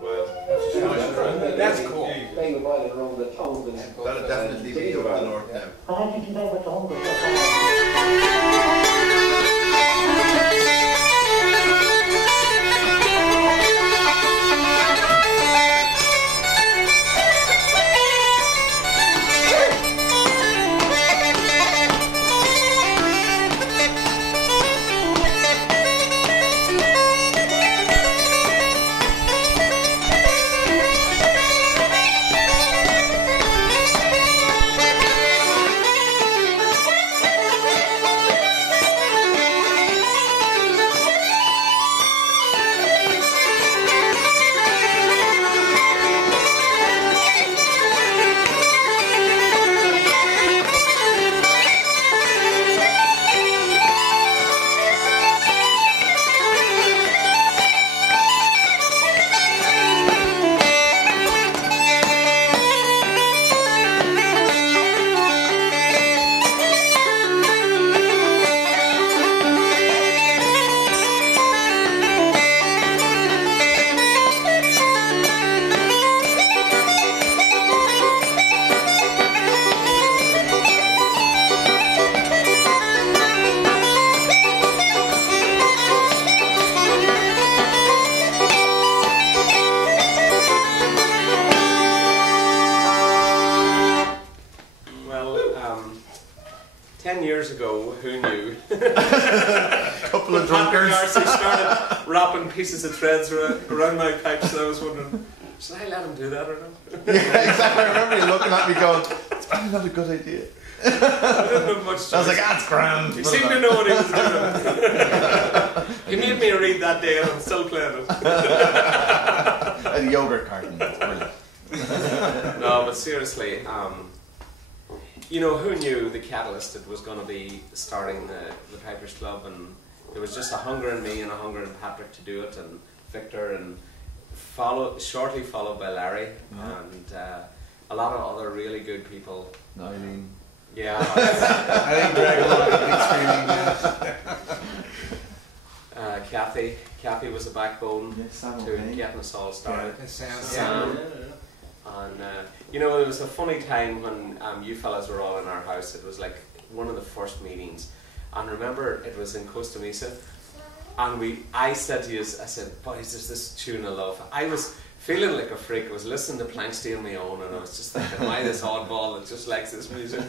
Well, that's cool. That'll definitely be over the north now. Couple of drunkards. Patrick started wrapping pieces of threads around my pipes, and I was wondering, should I let him do that or not? Yeah, exactly. I remember you looking at me going, it's probably not a good idea. I didn't have much choice. I was like, that's grand. He seemed to know what he was doing. He made me read that day, and I'm still playing it. A yogurt carton. No, but seriously, you know, who knew the catalyst it was going to be starting the Pipers Club, and there was just a hunger in me and a hunger in Patrick to do it, and Victor, and shortly followed by Larry, and a lot of other really good people. Eileen. Yeah. I think Greg a little bit extremely. Kathy was the backbone to getting us all started. Sam. And you know, it was a funny time when you fellas were all in our house. It was like one of the first meetings, and remember, it was in Costa Mesa, and I said to you, I said, boys, there's this tune I love. I was feeling like a freak. I was listening to Planksty on my own, and I was just thinking, am I this oddball that just likes this music?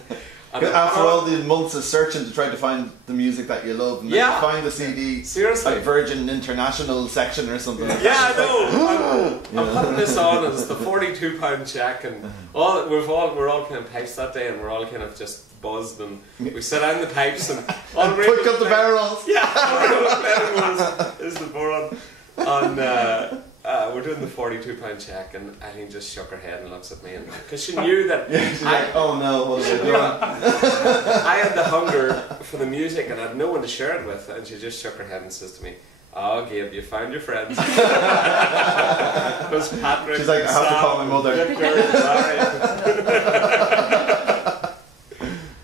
And after all the months of searching to try to find the music that you love, and then find the CD, seriously, like Virgin International section or something. Yeah, I know. I'm putting this on as the £42 check, and we're all kind of pipes that day, and we're all kind of just buzzed, and we sit down the pipes and all pick up the barrels. Yeah, all is the boron, and we're doing the £42 check, and Eileen just shook her head and looks at me, and because she knew that she's like, oh no, what are we doing? I had the hunger for the music and I had no one to share it with, and she just shook her head and says to me, "Oh, Gabe, you found your friends." Because Patrick, she's like, I have to call my mother.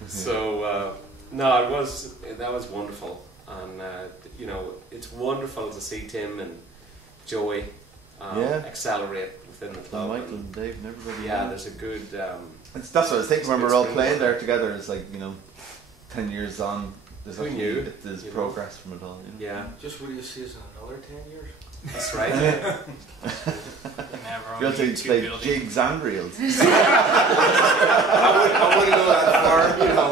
So no, that was wonderful, and you know, it's wonderful to see Tim and Joey accelerate within the club. Michael and Dave and everybody. Yeah, there's a good. That's what I was thinking when we're all playing there together. It's like, you know, 10 years on. There's there's progress from it all. You know? Yeah. Just will you see us in another 10 years? That's right. You'll have to play jigs and reels. I wouldn't go that far, you know.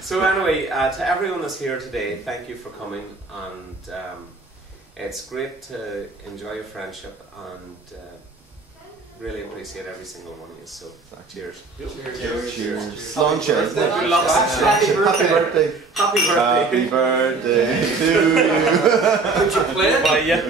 So anyway, to everyone that's here today, thank you for coming, and it's great to enjoy your friendship, and really appreciate every single one of you. So cheers. Cheers. Cheers. Long cheers. Happy birthday. Happy birthday. Happy birthday to you. Could you play it? Yeah.